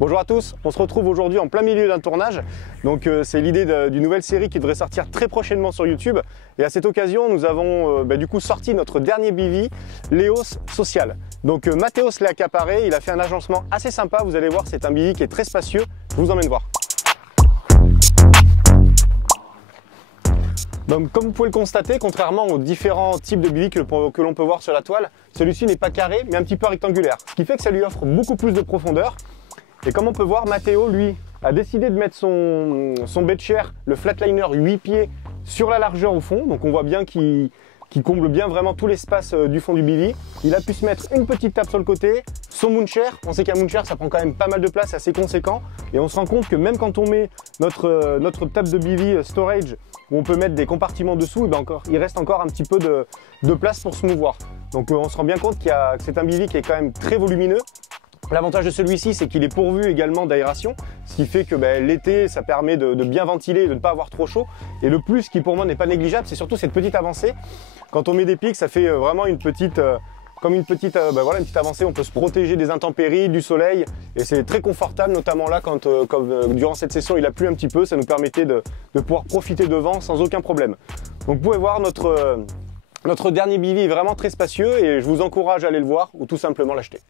Bonjour à tous, on se retrouve aujourd'hui en plein milieu d'un tournage. Donc c'est l'idée d'une nouvelle série qui devrait sortir très prochainement sur YouTube. Et à cette occasion, nous avons du coup sorti notre dernier BV, l'EOS Social. Donc Mathéos l'a accaparé, il a fait un agencement assez sympa. Vous allez voir, c'est un BV qui est très spacieux. Je vous emmène voir. Donc, comme vous pouvez le constater, contrairement aux différents types de BV que l'on peut voir sur la toile, celui-ci n'est pas carré mais un petit peu rectangulaire. Ce qui fait que ça lui offre beaucoup plus de profondeur. Et comme on peut voir, Mathéo, lui, a décidé de mettre son bedshare, le flatliner 8 pieds, sur la largeur au fond. Donc on voit bien qu'il comble bien vraiment tout l'espace du fond du BV. Il a pu se mettre une petite table sur le côté, son moonchair. On sait qu'un moonchair, ça prend quand même pas mal de place, assez conséquent. Et on se rend compte que même quand on met notre table de BV storage, où on peut mettre des compartiments dessous, et ben il reste encore un petit peu de place pour se mouvoir. Donc on se rend bien compte que c'est un BV qui est quand même très volumineux. L'avantage de celui-ci, c'est qu'il est pourvu également d'aération, ce qui fait que l'été, ça permet de bien ventiler, de ne pas avoir trop chaud. Et le plus qui pour moi n'est pas négligeable, c'est surtout cette petite avancée. Quand on met des pics, ça fait vraiment une petite avancée. On peut se protéger des intempéries, du soleil, et c'est très confortable, notamment là quand durant cette session il a plu un petit peu, ça nous permettait de pouvoir profiter de vent sans aucun problème. Donc vous pouvez voir notre dernier BV est vraiment très spacieux et je vous encourage à aller le voir ou tout simplement l'acheter.